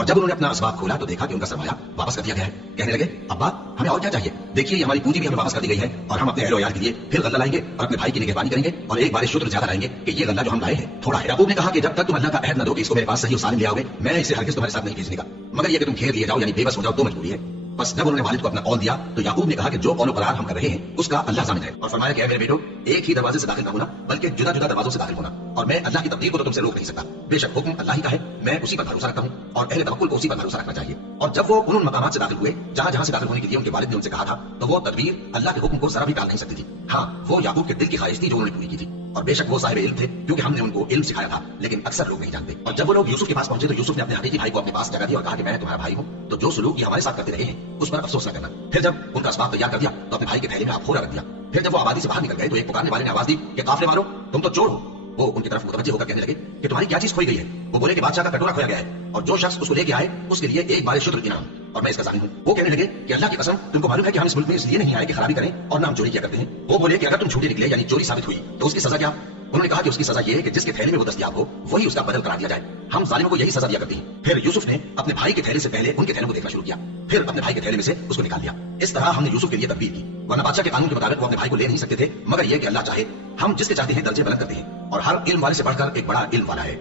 और जब उन्होंने अपना असबाब खोला तो देखा कि उनका सरमाया वापस कर दिया गया है। कहने लगे, अब्बा हमें और क्या चाहिए, देखिए ये हमारी पूंजी भी हमें वापस कर दी गई है और हम अपने अहलो यार के लिए फिर गल्ला लाएंगे और अपने भाई की निगहबानी करेंगे और एक बार शुक्र ज्यादा लाएंगे कि ये गल्ला जो हम लाए हैं थोड़ा है। याकूब ने कहा कि जब तक तुम अल्लाह का अहद न दो कि इसको मेरे पास सही और सालिम ले आओगे, मैं इसे हरगिज़ तुम्हारे साथ नहीं भेजने का, मगर ये कि तुम घेर लिए जाओ यानी बेबस हो जाओ तो मजबूरी है। बस जब उन्होंने वालिद को अपना कौल दिया तो याकूब ने कहा कि जो कौल करार हम कर रहे हैं उसका अल्लाह ज़ामिन है, और फरमाया कि मेरे बेटो एक ही दरवाजे से दाखिल न होना बल्कि जुदा जुदा दरवाजों से दाखिल होना, और मैं अल्लाह की तकदीर को तो तुमसे रोक नहीं सकता। बेशक हुक्म अल्लाह ही का है, मैं उसी पर भरोसा रखता हूँ और अहले तवक्कुल को उसी पर भरोसा रखना चाहिए। और जब वो उन मकामात से दाखिल हुए जहाँ जहाँ से दाखिल होने के लिए उनके वालिद ने उनसे कहा था, तो वो तदबीर अल्लाह के हुक्म को जरा भी टाल नहीं सकती थी। हाँ, वो याकूब के दिल की ख्वाहिश थी जो उन्होंने पूरी की थी, और बेशक वो साहिब इल्म थे क्योंकि हमने उनको इल्म सिखाया था, लेकिन अक्सर लोग नहीं जानते। और जब वो लोग यूसुफ के पास पहुंचे तो यूसुफ ने अपने हकीकी भाई को अपने पास जगह दी और कहा कि मैं तुम्हारा भाई हूँ, तो जो सुलूक ये हमारे साथ करते रहे हैं उस पर अफसोस न करना। फिर जब उनका असबाब तैयार कर दिया तो अपने भाई के थैले में अफोरा रख दिया। फिर जब वो आबादी से बाहर निकल गए तो एक पुकारने वाले ने आवाज दी कि काफिले वालों, तुम तो चोर हो। वो उनकी तरफ मुतवज्जे होकर कहने लगे कि तुम्हारी क्या चीज खोई गई है। वो बोले कि बादशाह का कटोरा खोया गया है और जो शख्स उसको लेके आए उसके लिए एक बार शुद्र इनाम, और मैं इसका जामिन हूँ। वो कहने लगे कि अल्लाह की कसम, तुमको मालूम है कि हम इस मुल्क में इसलिए नहीं आए कि खराबी करें और नाम चोरी किया करते हैं। वो बोले कि अगर तुम झूठे निकले यानी चोरी साबित हुई तो उसकी सजा क्या। उन्होंने कहा कि उसकी सजा ये है कि जिसके थैले में वो दस्तयाब हो वही उसका बदल करार दिया जाए। हम जालिमों को यही सजा दिया करते हैं। फिर यूसुफ ने अपने भाई के थैले से पहले उनके थैले को देखना शुरू किया, फिर अपने भाई के थैले में से उसको निकाल लिया। इस तरह हमने यूसुफ के लिए तदबीर की, वरना बादशाह के कानून के मुताबिक वो अपने भाई को ले नहीं सकते थे, मगर यह कि अल्लाह चाहे हम जिसके चाहते हैं दर्जे बुलंद करते हैं और हर इल्म वाले से बढ़कर एक बड़ा इल्म वाला है।